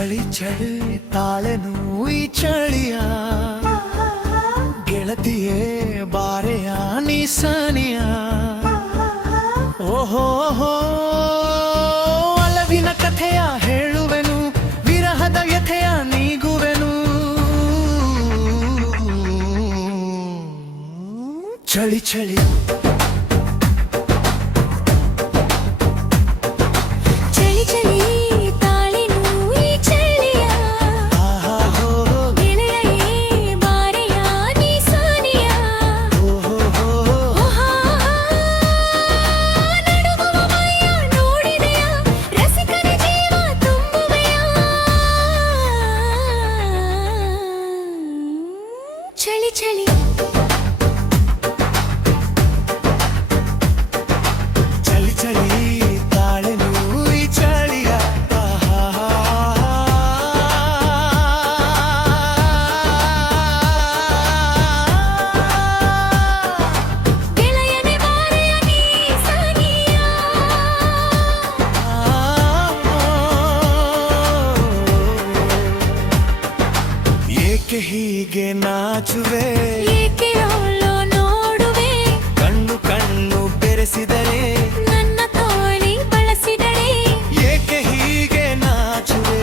ಚಳಿ ಚಳಿ ತಾಳೆನು ಈ ಚಳಿಯ ಗೆಳತಿಯೇ ಬಾರೆಯ ನಿಸನಿಯ ಓಹೋ ಅಲವಿನ ಕಥೆಯ ಹೇಳುವೆನು ವಿರಹದ ವ್ಯಥೆಯ ನೀಗುವೆನು ಚಳಿ ಚಳಿ ಚಳಿ ಚಳಿ ಚಳಿ ತಾಳೆನು ಈ ಚಳಿಯ ಗೆಳೆಯನೆ ಬಾರೆಯ ನೀಸನಿಯ ಏಕೆ ಹೀಗೆ ನಾಚುವೆ ಏಕೆ ಅವಳು ನೋಡುವೆ ಕಣ್ಣು ಕಣ್ಣು ಬೆರೆಸಿದರೆ ನನ್ನ ತೋಳಿ ಬಳಸಿದಳೆ ಏಕೆ ಹೀಗೆ ನಾಚುವೆ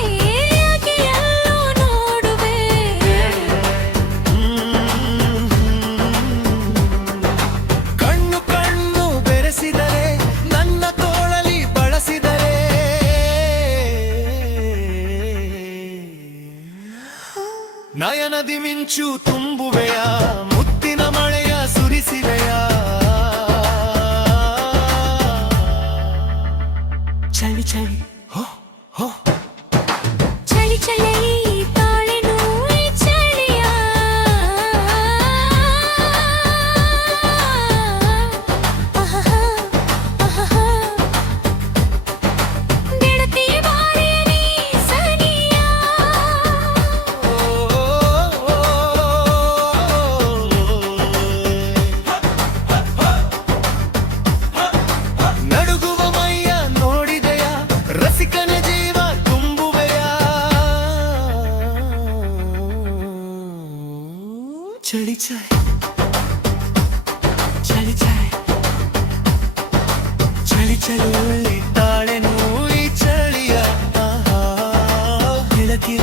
ಏಕೆ ಎಲ್ಲೋ ನೋಡುವೆ ಕಣ್ಣು ಕಣ್ಣು ಬೆರೆಸಿದರೆ ನನ್ನ ತೋಳಲಿ ಬಳಸಿದರೆ ನಯನದಿ ಮಿಂಚು ತುಂಬುವೆಯ ಮುತ್ತಿನ ಮಳೆಯ ಸುರಿಸಿವೆಯ ಚಳಿ ಚಳಿ ಹೋ ಹೋ ಚಳಿ ಚಳಿ ತಾಳೆನು ಈ ಚಳಿಯ ಗೆಳತಿಯ ಬಾರೆಯ ನೀಸನಿಯ ನಡುಗುವ ಮೈಯ ನೋಡಿದೆಯ ರಸಿಕನ ಜೀವ ತುಂಬುವೆಯ ಚಳಿ ಚಳಿ ಚಳಿ ಚಳಿ ಚಳಿ ಚಳಿ ತಾಳೆನು ಈ ಚಳಿಯ ಗೆಳತಿಯ